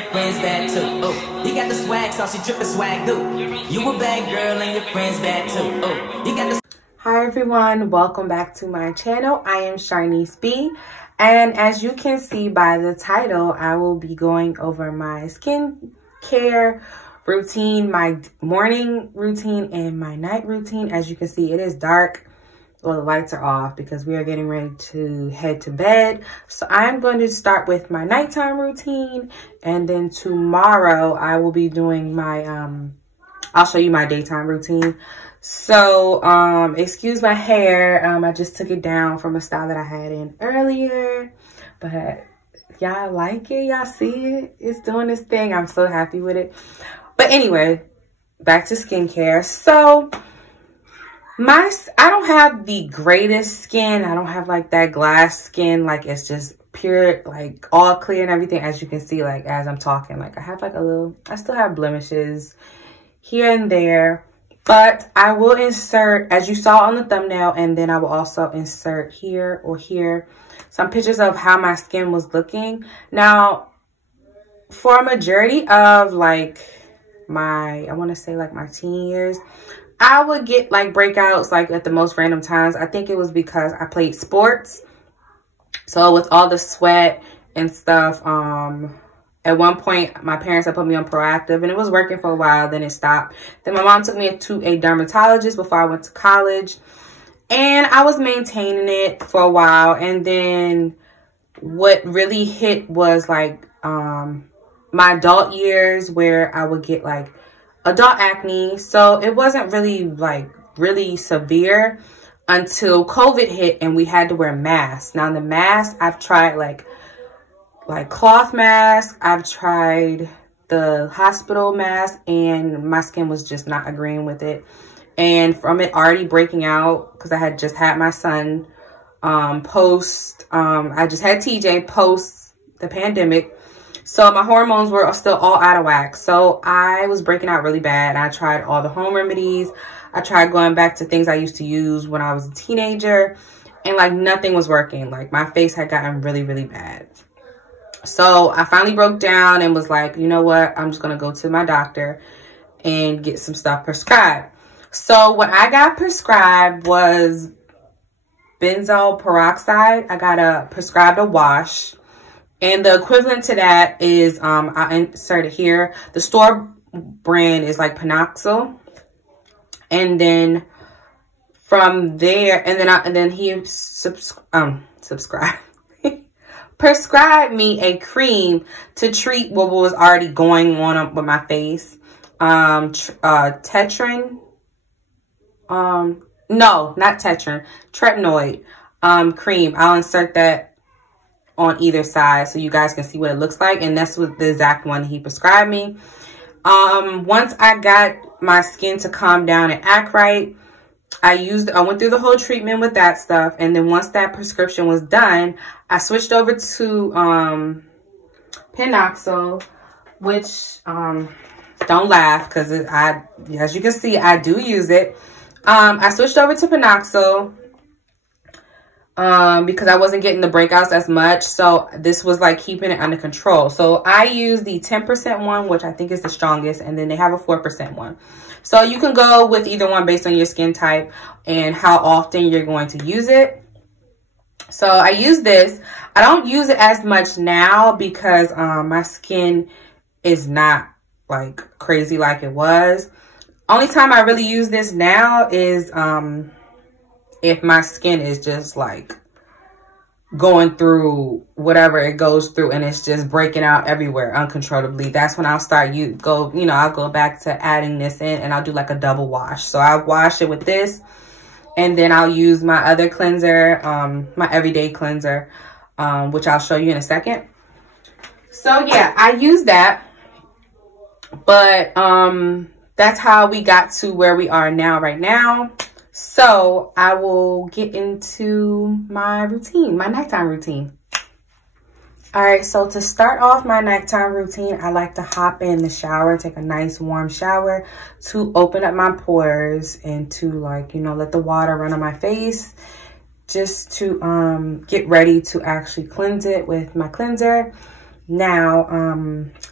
your friends bad too. Oh, you got the swag, so she drippin' swag too. You a bad girl and your friends bad too. Oh, you got the. Hi everyone, welcome back to my channel. I am Sharnese B, and as you can see by the title, I will be going over my skincare routine, my morning routine, and my night routine. As you can see, it is dark. Well, the lights are off because we are getting ready to head to bed. So I'm going to start with my nighttime routine, and then tomorrow I will be doing my, I'll show you my daytime routine. So, excuse my hair. I just took it down from a style that I had in earlier, but y'all like it? Y'all see it? It's doing its thing. I'm so happy with it. But anyway, back to skincare. So, I don't have the greatest skin. I don't have like that glass skin. Like it's just pure, like all clear and everything. As you can see, like as I'm talking, like I have like I still have blemishes here and there. But I will insert, as you saw on the thumbnail, and then I will also insert here or here some pictures of how my skin was looking. Now, for a majority of like I want to say like my teen years, I would get like breakouts like at the most random times. I think it was because I played sports. So with all the sweat and stuff, at one point my parents had put me on Proactive and it was working for a while, then it stopped. Then my mom took me to a dermatologist before I went to college, and I was maintaining it for a while. And then what really hit was like my adult years, where I would get like adult acne. So it wasn't really like really severe until COVID hit and we had to wear masks. Now the mask, I've tried like cloth mask, I've tried the hospital mask, and my skin was just not agreeing with it. And from it already breaking out, because I had just had my son I just had TJ post the pandemic. So my hormones were still all out of whack. So I was breaking out really bad. I tried all the home remedies. I tried going back to things I used to use when I was a teenager, and like nothing was working. Like my face had gotten really, really bad. So I finally broke down and was like, you know what? I'm just going to go to my doctor and get some stuff prescribed. So what I got prescribed was benzoyl peroxide. I got prescribed a wash. And the equivalent to that is, I inserted here, the store brand is like Panoxyl. And then from there, and then he prescribed me a cream to treat what was already going on with my face. Tetrin. No, not Tetrin. Tretinoid cream. I'll insert that on either side so you guys can see what it looks like, and that's what the exact one he prescribed me. Once I got my skin to calm down and act right, I went through the whole treatment with that stuff, and then once that prescription was done, I switched over to Panoxyl, which don't laugh because as you can see, I do use it. I switched over to Panoxyl because I wasn't getting the breakouts as much. So this was like keeping it under control. So I use the 10% one, which I think is the strongest. And then they have a 4% one. So you can go with either one based on your skin type and how often you're going to use it. So I use this. I don't use it as much now because my skin is not like crazy like it was. Only time I really use this now is if my skin is just like going through whatever it goes through and it's just breaking out everywhere uncontrollably. That's when I'll start I'll go back to adding this in, and I'll do like a double wash. So I wash it with this, and then I'll use my other cleanser, my everyday cleanser, which I'll show you in a second. So yeah, I use that, but that's how we got to where we are now, right now. So I will get into my routine, my nighttime routine. All right, so to start off my nighttime routine, I like to hop in the shower, take a nice warm shower to open up my pores and to like, let the water run on my face, just to get ready to actually cleanse it with my cleanser. Now,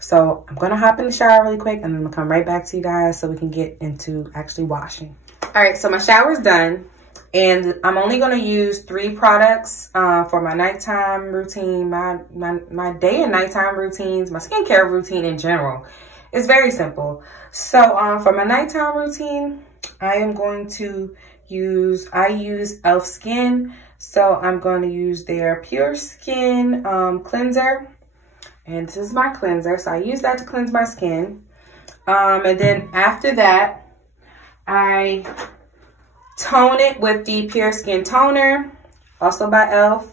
So I'm gonna hop in the shower really quick and then I'm gonna come right back to you guys so we can get into actually washing. All right, so my shower's done and I'm only gonna use 3 products for my nighttime routine, my day and nighttime routines, my skincare routine in general. It's very simple. So for my nighttime routine, I am going to I use e.l.f. Skin. So I'm going to use their Pure Skin cleanser. And this is my cleanser. So I use that to cleanse my skin. And then after that, I tone it with the Pure Skin toner, also by e.l.f.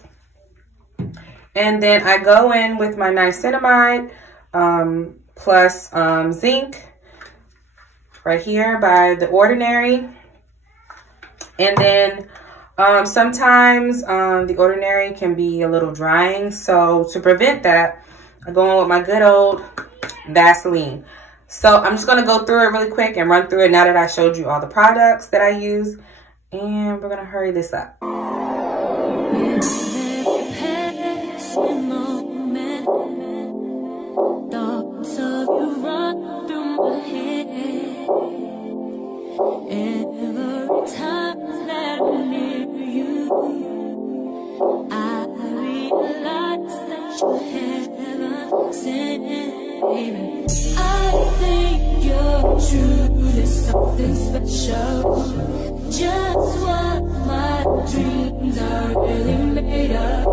And then I go in with my niacinamide plus zinc right here by The Ordinary. And then sometimes The Ordinary can be a little drying. So to prevent that, I go in with my good old Vaseline. So I'm just going to go through it really quick and run through it now that I showed you all the products that I use. And we're going to hurry this up. Every time that I'm near you, I realize that you're heaven sent, baby. I think you're truly something special, just what my dreams are really made of.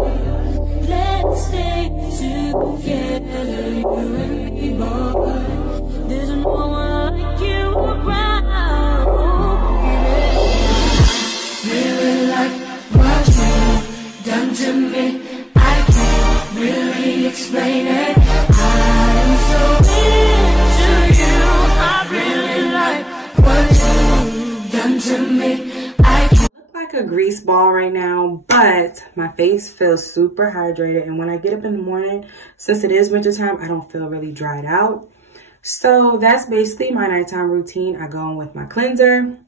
Let's stay together, you and me, boy. There's no one like you around. Really like what you've done to me. I can't really explain it. I am so into you. I really like what you've done to me. I look like a grease ball right now, but my face feels super hydrated. And when I get up in the morning, since it is wintertime, I don't feel really dried out. So that's basically my nighttime routine. I go in with my cleanser.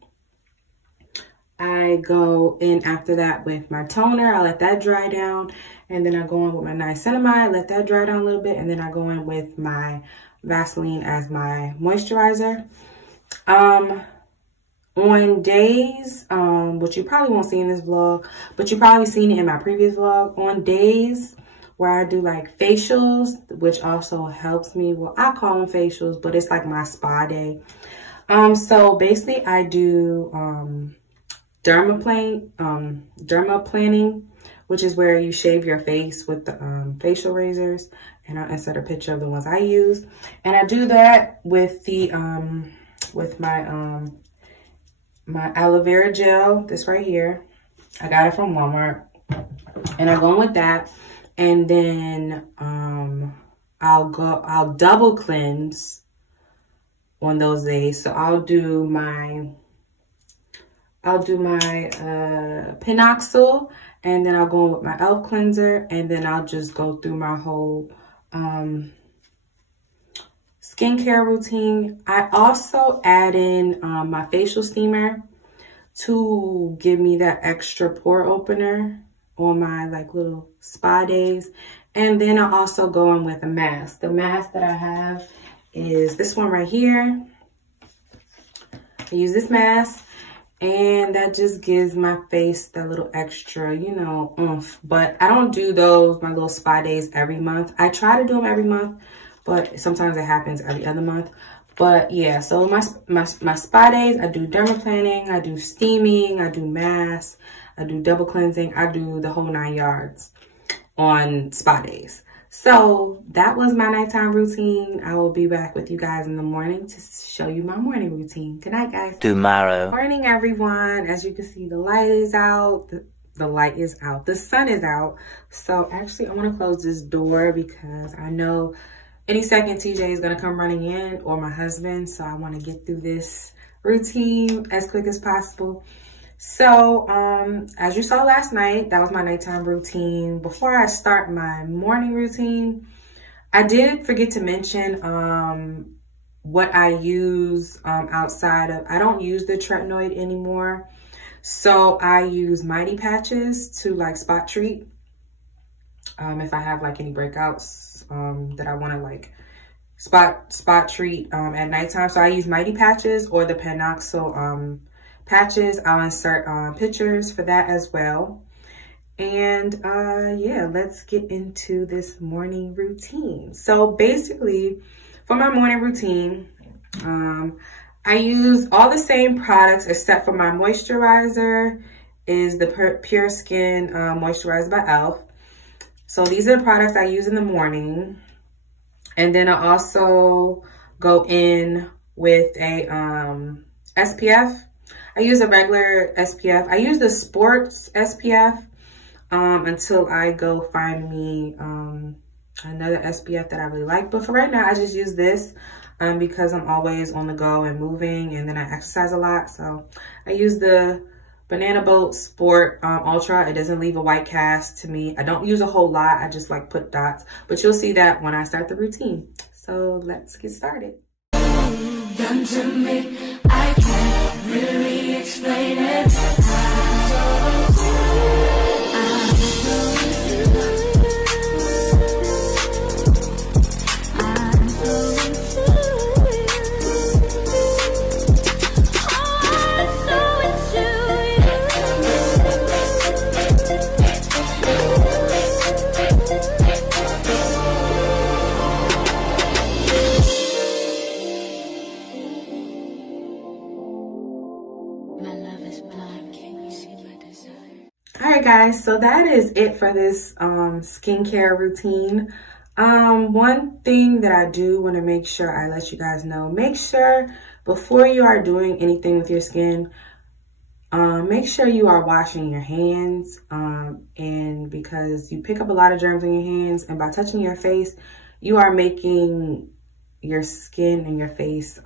I go in after that with my toner. I let that dry down. And then I go in with my niacinamide, let that dry down a little bit. And then I go in with my Vaseline as my moisturizer. On days, which you probably won't see in this vlog, but you probably seen it in my previous vlog. On days where I do like facials, which also helps me. Well, I call them facials, but it's like my spa day. So basically I do dermaplaning, which is where you shave your face with the facial razors, and I'll insert a picture of the ones I use. And I do that with the with my my aloe vera gel, this right here. I got it from Walmart, and I go in with that. And then I'll double cleanse on those days. So I'll do my Pinoxyl, and then I'll go in with my e.l.f. cleanser, and then I'll just go through my whole skincare routine. I also add in my facial steamer to give me that extra pore opener on my like little spa days. And then I also go in with a mask. The mask that I have is this one right here. I use this mask, and that just gives my face that little extra, you know, oomph. But I don't do those, my little spa days, every month. I try to do them every month, but sometimes it happens every other month. But yeah, so my spa days, I do dermaplaning, I do steaming, I do masks, I do double cleansing, I do the whole 9 yards on spa days. So that was my nighttime routine. I will be back with you guys in the morning to show you my morning routine. Good night, guys. Tomorrow. Morning, everyone. As you can see, the light is out. The light is out. The sun is out. So actually, I want to close this door because I know any second TJ is going to come running in, or my husband. So I want to get through this routine as quick as possible. So as you saw last night, that was my nighttime routine. Before I start my morning routine, I did forget to mention what I use outside of, I don't use the tretinoid anymore. So I use Mighty Patches to like spot treat. If I have like any breakouts that I want to like spot treat at nighttime. So I use Mighty Patches or the Panoxyl patches. I'll insert pictures for that as well. And yeah, let's get into this morning routine. So basically, for my morning routine, I use all the same products except for my moisturizer is the Pure Skin Moisturizer by e.l.f. So these are the products I use in the morning. And then I also go in with a SPF. I use a regular SPF. I use the sports SPF until I go find me another SPF that I really like. But for right now, I just use this because I'm always on the go and moving, and then I exercise a lot. So I use the Banana Boat Sport Ultra. It doesn't leave a white cast to me. I don't use a whole lot. I just like put dots. But you'll see that when I start the routine. So let's get started. Done to me, I can't really explain it. Alright guys, so that is it for this skincare routine. One thing that I do want to make sure I let you guys know, make sure before you are doing anything with your skin, make sure you are washing your hands, and because you pick up a lot of germs in your hands, and by touching your face, you are making your skin and your face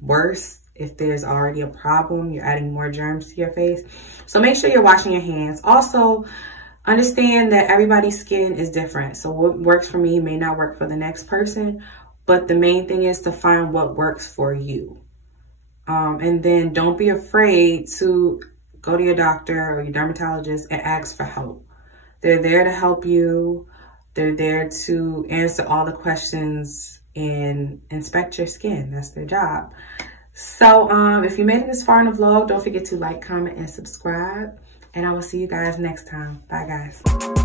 worse. If there's already a problem, you're adding more germs to your face. So make sure you're washing your hands. Also, understand that everybody's skin is different. So what works for me may not work for the next person, but the main thing is to find what works for you. And then don't be afraid to go to your doctor or your dermatologist and ask for help. They're there to help you. They're there to answer all the questions and inspect your skin. That's their job. So if you made it this far in the vlog, don't forget to like, comment, and subscribe. And I will see you guys next time. Bye, guys.